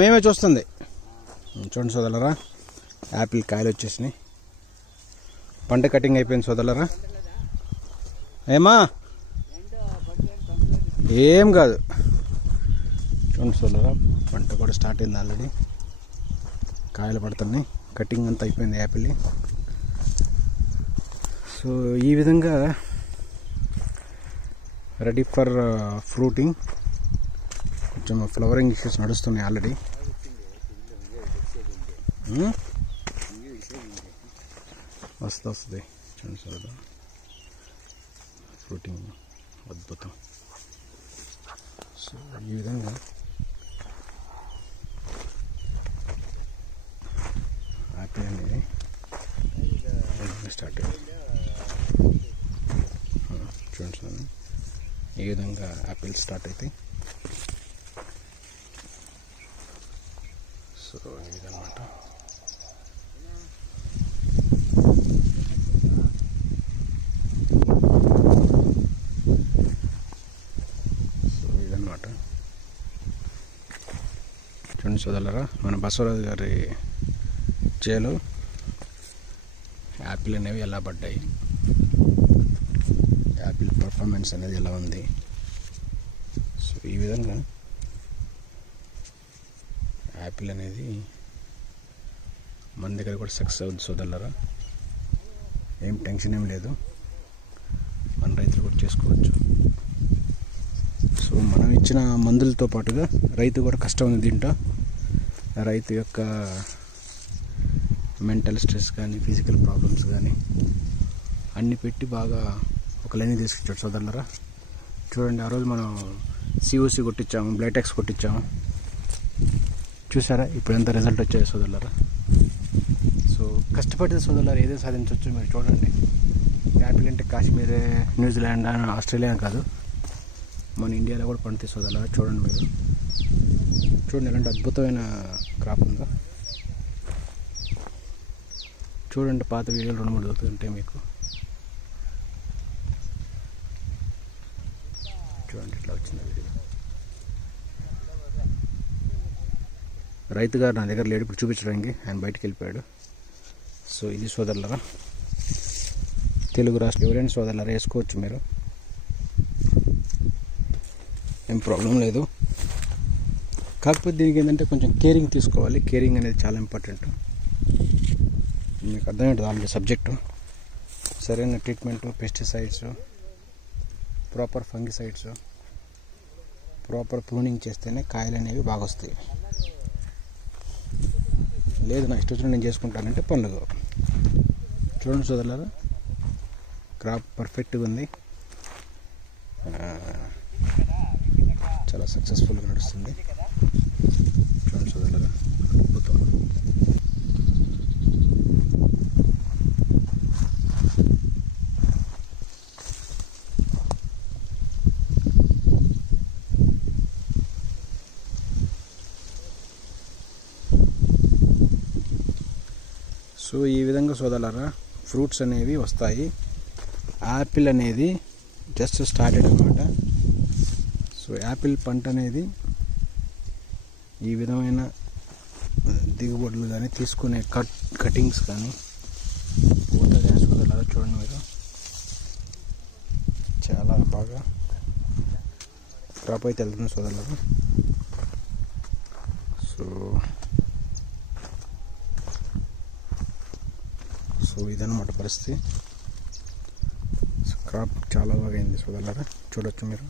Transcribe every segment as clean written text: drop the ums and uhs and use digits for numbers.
మేమే చూస్తుంది. చూడండి సోదరులారా, యాపిల్ కాయలు వచ్చేసినాయి. పంట కటింగ్ అయిపోయింది సోదరులారా. ఏమా ఏం కాదు. చూడండి సోదరులారా, పంట కూడా స్టార్ట్ అయింది ఆల్రెడీ. కాయలు పడుతున్నాయి. కటింగ్ అంతా అయిపోయింది యాపిల్. సో ఈ విధంగా రెడీ ఫర్ ఫ్రూటింగ్. కొంచెం ఫ్లవరింగ్ ఇష్యూస్ నడుస్తున్నాయి ఆల్రెడీ. వస్తుంది చూడండి సార్, ఫ్రూటింగ్ అద్భుతం. సో ఈ విధంగా యాపిల్ అనేది స్టార్ట్ అయింది. చూడండి సార్, ఈ విధంగా యాపిల్ స్టార్ట్ అవుతాయి. సో ఇదన్నమాట. చూడండి సోదరులారా, మన బసవరాజు గారి చేలో యాపిల్ అనేవి ఎలా పడ్డాయి, యాపిల్ పర్ఫార్మెన్స్ అనేది ఎలా ఉంది. సో ఈ విధంగా యాపిల్ అనేది మన దగ్గర కూడా సక్సెస్ అవుతుంది సోదరులారా. ఏం టెన్షన్ ఏం లేదు, మన రైతులు కూడా చేసుకోవచ్చు. సో మనం ఇచ్చిన మందులతో పాటుగా రైతు కూడా కష్టం ఉంది దీంట్లో. రైతు యొక్క మెంటల్ స్ట్రెస్ కానీ, ఫిజికల్ ప్రాబ్లమ్స్ కానీ అన్నీ పెట్టి బాగా ఒక లైన్ తీసుకొచ్చాడు సోదరులారా. చూడండి, ఆ రోజు మనం సిఓసి కొట్టించాము, బ్లైటెక్స్ కొట్టించాము. చూసారా ఇప్పుడు ఎంత రిజల్ట్ వచ్చాయి సోదరులారా. సో కష్టపడితే సోదరులారా ఏదో సాధించవచ్చు. మీరు చూడండి, యాపిల్ అంటే కాశ్మీరే, న్యూజిలాండ్, ఆస్ట్రేలియా కాదు, మన ఇండియాలో కూడా పండుతాయి సోదరులారా. చూడండి, మీరు చూడండి ఎలాంటి అద్భుతమైన క్రాప్ ఉందో. చూడండి, పాత వీడియోలు 2-3 దొరుకుతుంటాయి మీకు. చూడండి ఇట్లా వచ్చింది వీడియో. రైతు గారు నా దగ్గర లేడు ఇప్పుడు చూపించడానికి, ఆయన బయటికి వెళ్ళిపోయాడు. సో ఇది సోదరులారా, తెలుగు రాష్ట్రం ఎవరైనా సోదరులారా వేసుకోవచ్చు మీరు, ఏం ప్రాబ్లం లేదు. కాకపోతే దీనికి ఏంటంటే కొంచెం కేరింగ్ తీసుకోవాలి. కేరింగ్ అనేది చాలా ఇంపార్టెంట్. మీకు అర్థమవుతుంది ఆల్రెడీ సబ్జెక్టు. సరైన treatment, pesticides, proper fungicides, proper pruning చేస్తేనే కాయలు అనేవి బాగా వస్తాయి. లేదు నా ఇష్టం నేను చేసుకుంటానంటే పనులు. చూడండి సోదరులారా, క్రాప్ పర్ఫెక్ట్గా ఉంది, చాలా సక్సెస్ఫుల్గా నడుస్తుంది. చూడండి సోదరులారా, అద్భుతం. సో ఈ విధంగా సోదరులారా ఫ్రూట్స్ అనేవి వస్తాయి. యాపిల్ అనేది జస్ట్ స్టార్టెడ్ అన్నమాట. సో యాపిల్ పంట అనేది ఈ విధమైన దిగుబడులు కానీ, తీసుకునే కటింగ్స్ కానీ పోతుంది సోదరులారా. చూడండి మీరు, చాలా బాగా క్రాప్ అయితే వెళ్తుంది సోదరులారా. సో ఇదన్నమాట పరిస్థితి. క్రాప్ చాలా బాగా అయింది సోదరులారా. చూడొచ్చు మీరు,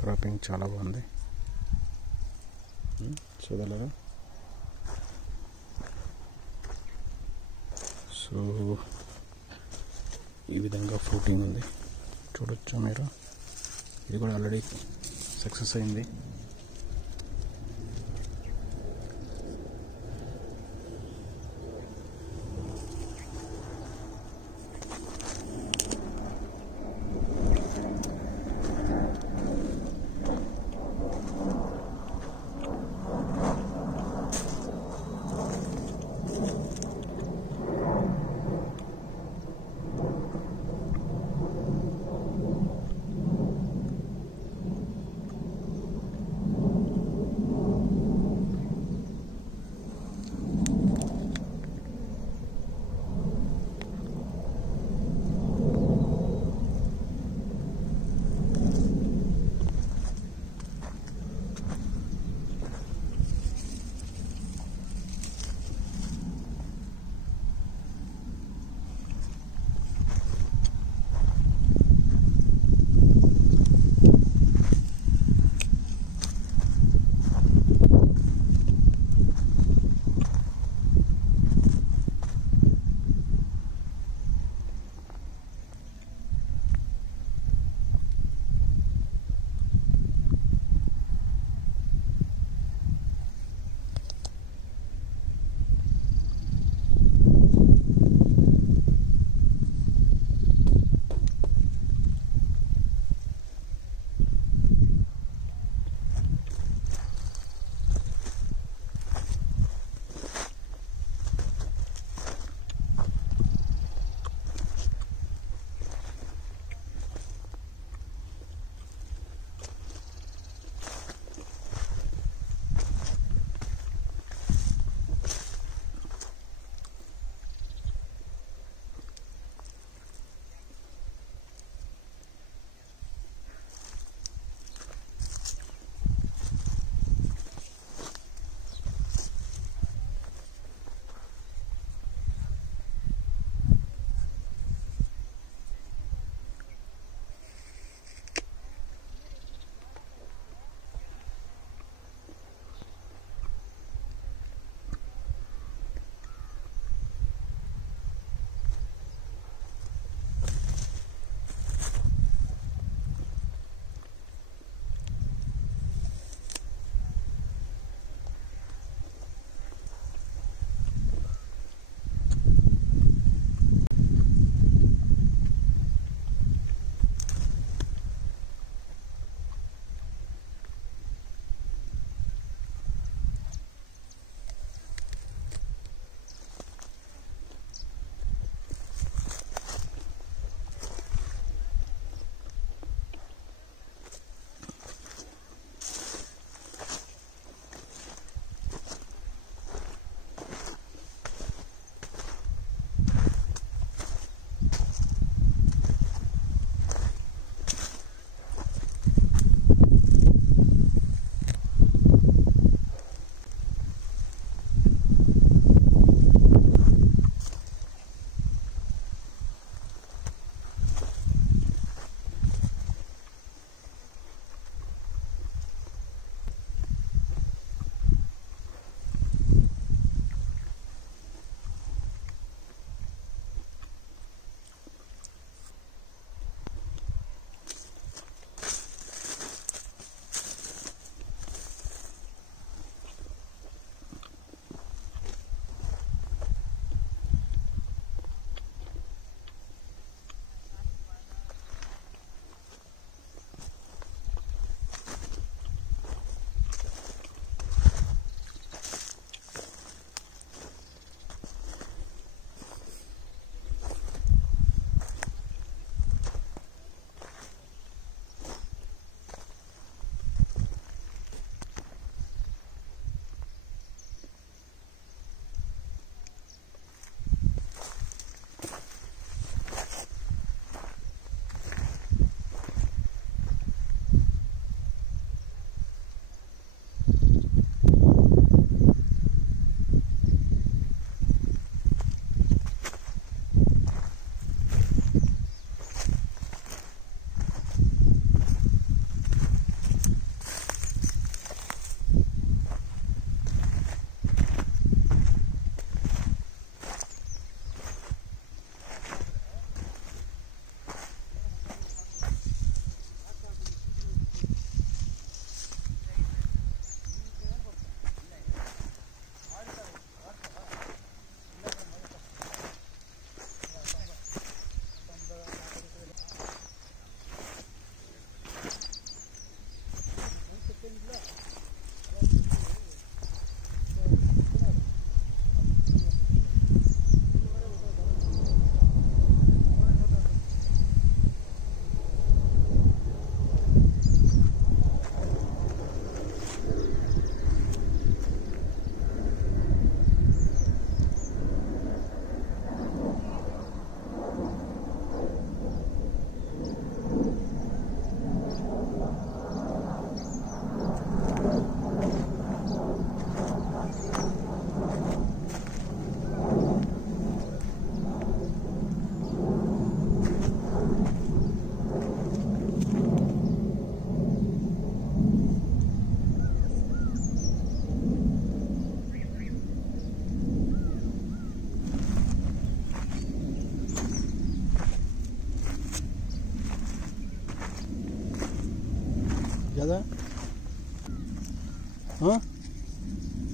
క్రాపింగ్ చాలా బాగుంది సోదరులారా. సో ఈ విధంగా ఫ్రూటింగ్ ఉంది, చూడొచ్చు మీరు. ఇది కూడా ఆల్రెడీ సక్సెస్ అయింది.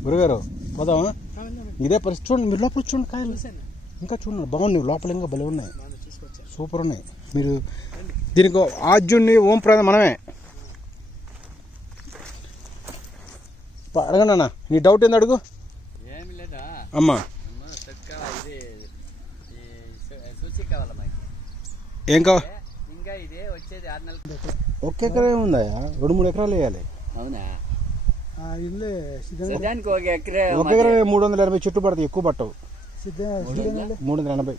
గురుగారు పోదామా? ఇదే పరిస్థితి. చూడండి మీరు లోపల చూడండి, కాయలు ఇంకా చూడండి బాగున్నాయి, లోపల ఇంకా భలే ఉన్నాయి, సూపర్ ఉన్నాయి. మీరు దీనికి ఆద్యుణ్ణి ఓం ప్రాణం మనమే. అడగండి అన్న, నీ డౌట్ ఏంది అడుగు. అమ్మా ఏం కావాలి? ఒక్క ఎకరా ఏముందా? 2-3 ఎకరాలు వేయాలి. అవునా? ఒక ఎకరా 380 చెట్లు పడతాయి, ఎక్కువ పట్టవు. 380.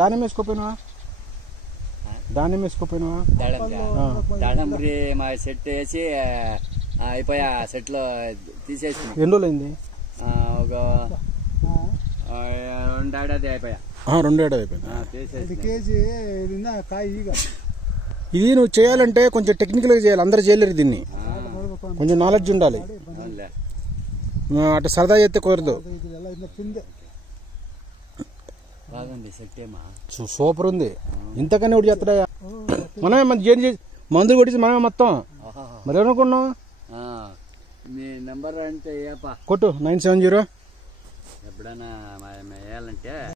దానిమ్మ వేసుకోపోయినావా? దానిమ్మ వేసుకోపోయినావా? దాడంబరి మా సెట్ వేసి అయిపోయా, సెట్ లో తీసేసి ఎన్ని రోజులు అయింది? ఒక 2 ఏడాది అయిపోయా. 2 ఏడాది అయిపోయింది. ఇది నువ్వు చేయాలంటే కొంచెం టెక్నికల్ గా చేయాలి, అందరు చేయలేరు దీన్ని, కొంచెం నాలెడ్జ్ ఉండాలి. అటు సరదా చేస్తే కుదరదు. సూపర్ ఉంది. ఇంతకన్నా ఒకటి చేస్తాడా? మనమే మందులు కొట్టి మనమే మొత్తం. మరి ఏమనుకున్నావు? మీ నెంబర్ అంటే కొట్టు 970. ఎప్పుడైనా వేయాలంటే